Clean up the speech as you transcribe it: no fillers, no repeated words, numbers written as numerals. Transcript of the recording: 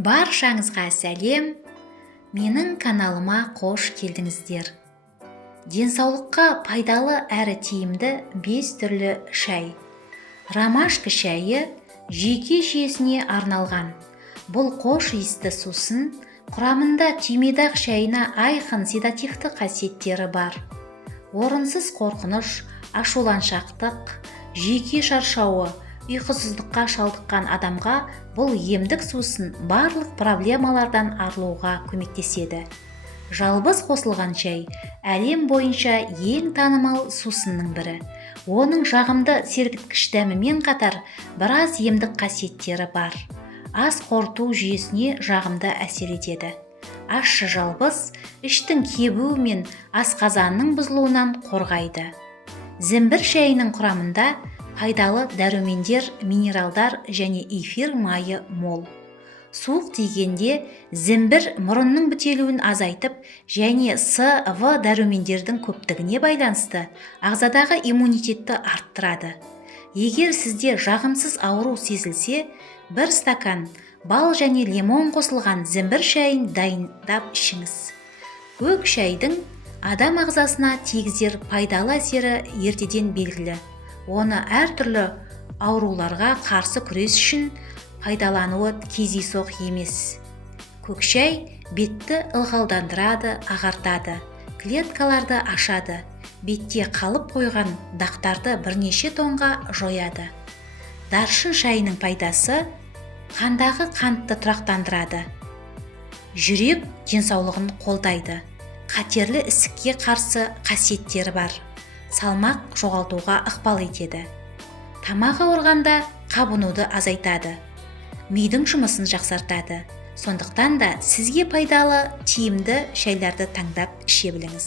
Баршаңызға сәлем, менің каналыма қош келдіңіздер. Денсаулыққа пайдалы әрі тиімді 5 түрлі шай. Ромашка шайы жүйке жүйесіне арналған. Бұл қош иісті сусын, құрамында түймедақ шайына айқын седативті қасиеттері бар. Орынсыз қорқыныш, ашуланшақтық, жүйке шаршауы, ұйқысыздыққа шалдыққан адамға бұл емдік сусын барлық проблемалардан арылуға көмектеседі. Жалбыз қосылған шай әлем бойынша ең танымал сусынның бірі. Оның жағымды сергіткіш дәмімен қатар біраз емдік қасиеттері бар. Ас қорыту жүйесіне жағымды әсер етеді. Ащы жалбыз іштің кебуі мен асқазанның бұзылуынан қорғайды. Зімбір шайының құрамында пайдалы дәрумендер, минералдар және эфир майы мол. Суық тигенде зімбір мұрынның бітелуін азайтып және С-В дәрумендердің көптігіне байланысты ағзадағы иммунитетті арттырады. Егер сізде жағымсыз ауру сезілсе, 1 стакан бал және лимон қосылған зімбір шайын дайындап ішіңіз. Көк шайдың адам ағзасына тигізер пайдалы әсері ертеден белгілі. Оны әртүрлі ауруларға қарсы күрес үшін пайдалануы кездейсоқ емес. Көк шай бетті ылғалдандырады, ағартады, клеткаларды ашады, бетте қалып қойған дақтарды бірнеше тонға жояды. Даршын шайының пайдасы қандағы қантты тұрақтандырады, жүрек денсаулығын қолдайды, қатерлі ісікке қарсы қасиеттері бар, салмақ жоғалтуға ықпал етеді, тамақ ауырғанда қабынуды азайтады, мидың жұмысын жақсартады. Сондықтан да сізге пайдалы, тиімді шайларды таңдап іше біліңіз.